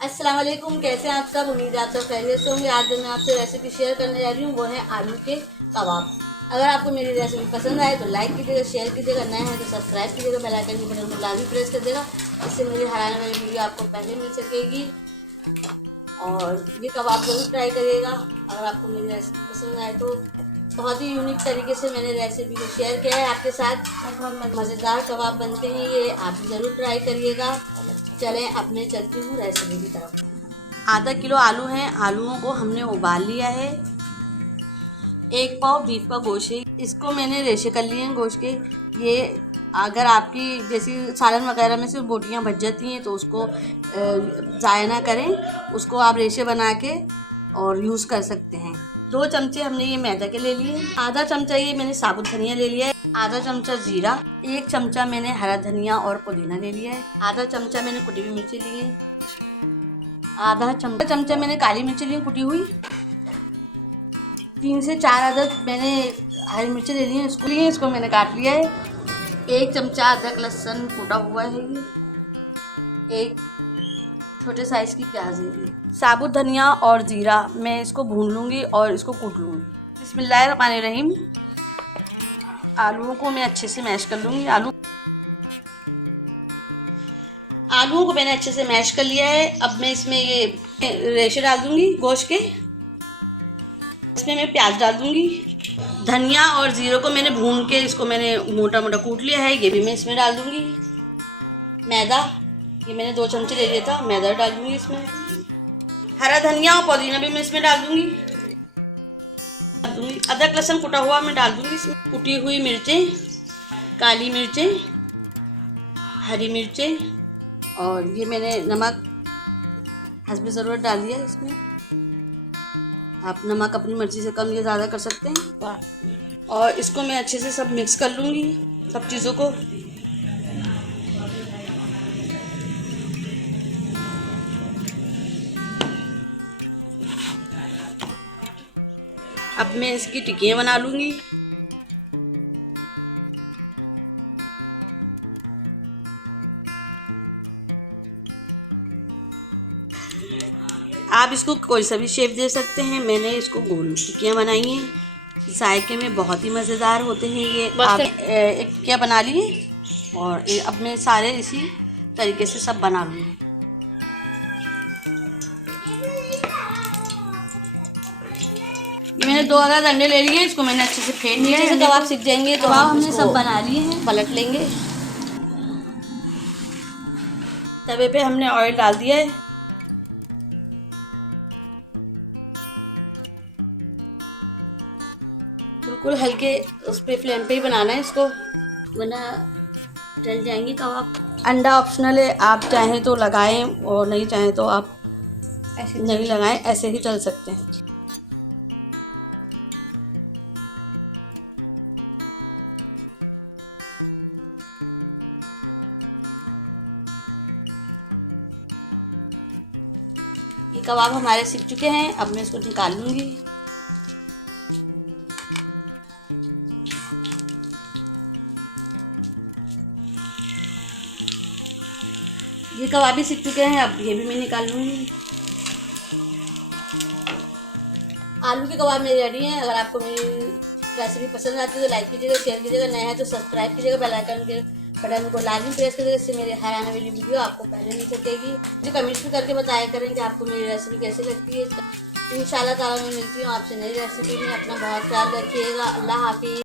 अस्सलाम वालेकुम, कैसे हैं आप सब। उम्मीद है आप सब खैरियत से होंगे। आज जो मैं आपसे रेसिपी शेयर करने जा रही हूँ वो है आलू के कबाब। अगर आपको मेरी रेसिपी पसंद आए तो लाइक कीजिएगा, शेयर कीजिएगा, नए हैं तो सब्सक्राइब कीजिएगा, बेल आइकन के बटन को लाजमी प्रेस कर देगा। इससे मेरी हर आने वाली वीडियो आपको पहले मिल सकेगी। और ये कबाब ज़रूर ट्राई करिएगा। अगर आपको मेरी रेसिपी पसंद आए तो बहुत ही यूनिक तरीके से मैंने रेसिपी को शेयर किया है आपके साथ। बहुत मज़ेदार कबाब बनते हैं ये, आप भी ज़रूर ट्राई करिएगा। चलें अब मैं चलती हूँ रेसिपी की तरफ। आधा किलो आलू हैं, आलूओं को हमने उबाल लिया है। 1 पाव बीफ का गोश्त है, इसको मैंने रेशे कर लिए हैं गोश्त के। ये अगर आपकी जैसी सालन वगैरह में से बोटियाँ बच जाती हैं तो उसको ज़ाया ना करें, उसको आप रेशे बना के और यूज़ कर सकते हैं। 2 चमचे हमने ये मैदा के ले लिए। आधा चमचा ये मैंने साबुत धनिया ले लिया है। आधा चमचा जीरा, 1 चमचा मैंने हरा धनिया और पुदीना ले लिया है। आधा चमचा मैंने कुटी हुई मिर्ची ली है। आधा चमचा मैंने काली मिर्ची ली कुटी हुई। 3 से 4 अदद मैंने हरी मिर्ची ले ली है, इसको मैंने काट लिया है। 1 चमचा अदरक लहसुन कूटा हुआ है ये। 1 छोटे साइज़ की प्याज है ये। साबुत धनिया और जीरा मैं इसको भून लूँगी और इसको कूट लूँगी। बिस्मिल्लाहिर्रहमानिर्रहीम। आलूओं को मैं अच्छे से मैश कर लूँगी। आलूओं को मैंने अच्छे से मैश कर लिया है। अब मैं इसमें ये रेशे डाल दूँगी गोश्त के। इसमें मैं प्याज डाल दूँगी। धनिया और जीरे को मैंने भून के इसको मैंने मोटा मोटा कूट लिया है, ये भी मैं इसमें डाल दूँगी। मैदा, ये मैंने 2 चमचे ले लिया था, मैदा डाल दूँगी इसमें। हरा धनिया और पुदीना भी मैं इसमें डाल दूँगी। अदरक लहसुन कुटा हुआ मैं डाल दूँगी इसमें। कुटी हुई मिर्चें, काली मिर्चें, हरी मिर्चें, और ये मैंने नमक हस्बे ज़रूरत डाल दिया इसमें। आप नमक अपनी मर्ज़ी से कम या ज़्यादा कर सकते हैं। और इसको मैं अच्छे से सब मिक्स कर लूँगी, सब चीज़ों को। अब मैं इसकी टिक्कियाँ बना लूँगी। आप इसको कोई सा भी शेप दे सकते हैं। मैंने इसको गोल टिक्कियाँ बनाई हैं, जायके में बहुत ही मज़ेदार होते हैं ये। आप एक टिक्किया बना लिए और अब मैं सारे इसी तरीके से सब बना लूँगी। ये मैंने 2 अदद अंडे ले लिए, इसको मैंने अच्छे से फेंट लिया है। कबाब सीख जाएंगे तो कबाब हमने सब बना लिए हैं। पलट लेंगे। तवे पे हमने ऑयल डाल दिया है। बिल्कुल हल्के उस पे फ्लेम पे ही बनाना है इसको, वरना जल जाएंगे कबाब। अंडा ऑप्शनल है, आप चाहें तो लगाएं और नहीं चाहें तो आप ऐसे नहीं लगाएं, ऐसे ही चल सकते हैं। ये कबाब हमारे सीख चुके हैं, अब मैं इसको निकाल लूँगी। ये कबाब भी सीख चुके हैं, अब ये भी मैं निकाल लूँगी। आलू के कबाब मेरे रेडी हैं। अगर आपको मेरी रेसिपी पसंद आती है तो लाइक कीजिएगा, शेयर कीजिएगा, नया है तो सब्सक्राइब कीजिएगा, बेल आइकन के बटन को लाजमी प्रेस कीजिएगा। इससे मेरे हर आने वाली वीडियो आपको पहले मिल सकेगी। मुझे कमेंट्स भी करके बताया करें कि आपको मेरी रेसिपी कैसी लगती है। इंशाल्लाह ताला मैं मिलती हूँ आपसे नई रेसिपी में। अपना बहुत ख्याल रखिएगा। अल्लाह हाफिज़।